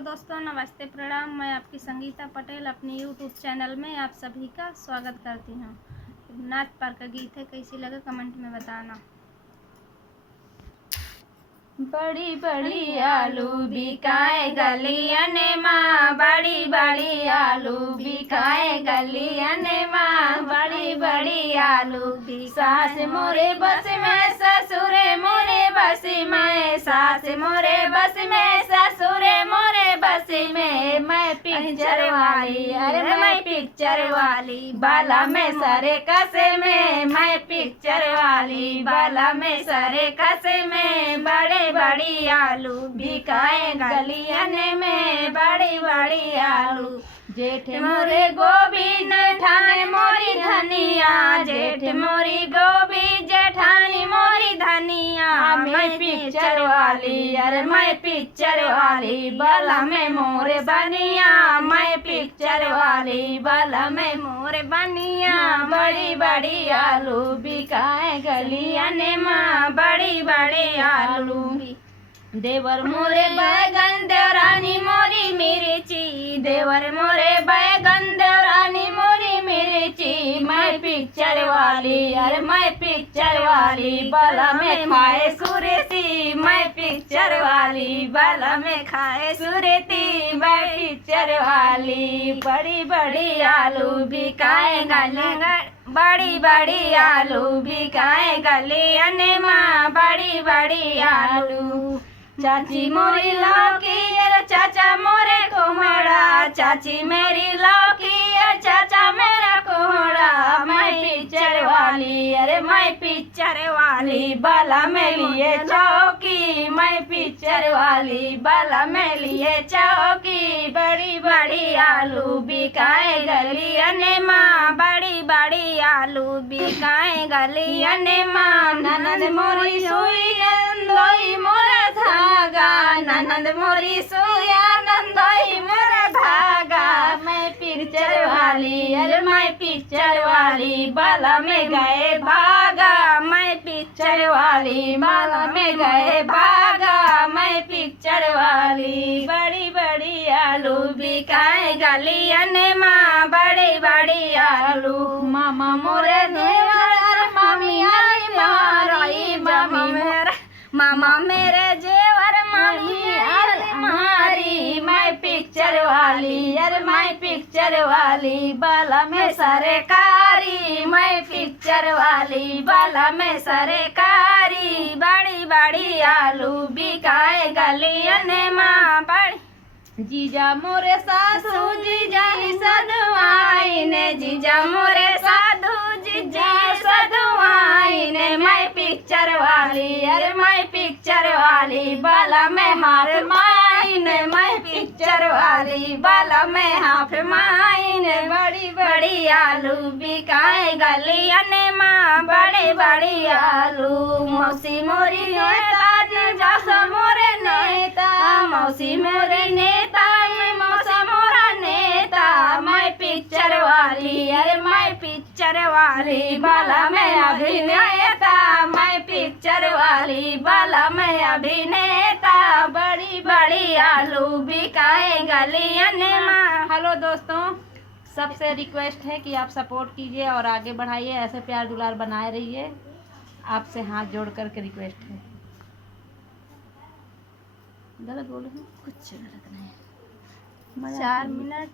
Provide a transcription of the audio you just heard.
Hello दोस्तों, नमस्ते, प्रणाम। मैं आपकी संगीता पटेल अपने यूट्यूब चैनल में आप सभी का स्वागत करती हूँ। नाच पार का गीत है, कैसी लगे कमेंट में बताना। बड़ी बड़ी आलू बिकाए गलियन माँ, बड़ी बड़ी आलू बिकाए गलियन माँ, बड़ी बड़ी आलू सास मोरे बस में ससुरे मोरे बस में, सास मोरे बस में ससुरे मोरे बस में। मैं पिक्चर वाली, अरे मैं पिक्चर वाली, बाला में सरे कसे में, मैं पिक्चर वाली, बाला में सरे कसे में। बड़े बड़ी आलू बिकाए गलियन में, बड़ी बड़ी आलू। जेठ मोरे गोभी जेठानी मोरी धनिया, जेठ मोरी गोभी जेठानी मोरी धनिया। मैं पिक्चर वाली, अरे मैं पिक्चर वाली, बाला में मोरे बनिया, मैं पिक्चर वाली, बाला में मोरे बनिया। बड़ी बड़ी आलू बिकाए गलियन माँ, बड़ी बड़ी आलू। देवर मोरे बैगन देवरानी मोरी मिर्ची, देवर मोरे बैगन देवरानी मोरी मिर्ची। मैं पिक्चर वाली, अरे मैं पिक्चर वाली, बाला में खाए सुरती, मैं पिक्चर वाली, बाला में खाए सुरती, मैं पिक्चर वाली। बड़ी बड़ी आलू बिकाए गलियन, बड़ी बड़ी आलू बिकाए गलियन माँ, बड़ी बड़ी आलू। चाची मोरी लौकी, अरे चाचा मोरे कोहड़ा, चाची मेरी लौकी, अरे चाचा मेरा कोहड़ा। मैं पिक्चर वाली, अरे मैं पिक्चर वाली, बाला में लिए चौकी, मैं पिक्चर वाली, बाला में लिए चौकी। बड़ी बड़ी आलू बिकाए गलियन माँ, बड़ी बड़ी आलू बिकाए गलियन माँ। ननद मोरी सुई नंदोई मोरा धागा, ननद मोरी सुया नंदोई मोरा धागा। मैं पिक्चर वाली, अरे मैं पिक्चर वाली, बाला में गए भागा, मैं पिक्चर वाली, बाला में गए भागा, मैं पिक्चर वाली। बड़ी बड़ी आलू बिकाए गलियन माँ, बड़ी बड़ी आलू। मामा मोरे देवर मामी आई मारी, मामा मेरा मामा मेरे जेवर मामी मारी। मैं पिक्चर वाली, अरे मैं पिक्चर वाली, बाला में सरकारी, मैं पिक्चर वाली, बाला में सरकारी। बड़ी बड़ी आलू बिकाए गलियन माँ, बड़ी। जीजा मोरे सासू जीजा सधुआई ने, जीजा मोरे साधु जीजा सधुआई ने। मैं पिक्चर वाली, अरे मैं पिक्चर वाली, बाला में हार माइन, मैं पिक्चर वाली, बाला में हाफ माइन। बड़ी बड़ी आलू बिकाए गलियन माँ, बड़ी बड़ी आलू। मौसी मोरी नेता जा मोरे नेता, मौसी मोरे नेता, मौसा मोरा नेता। मैं पिक्चर वाली, अरे मैं पिक्चर वाली, बाला में अभिनेता, मैं पिक्चर वाली, बाला में अभिनेता। बड़ी बड़ी आलू बिकाए गलियन माँ। हेलो दोस्तों, सबसे रिक्वेस्ट है कि आप सपोर्ट कीजिए और आगे बढ़ाइए, ऐसे प्यार दुलार बनाए रहिए। आपसे हाथ जोड़ करके रिक्वेस्ट है। गलत बोले हैं? कुछ गलत नहीं। 4 मिनट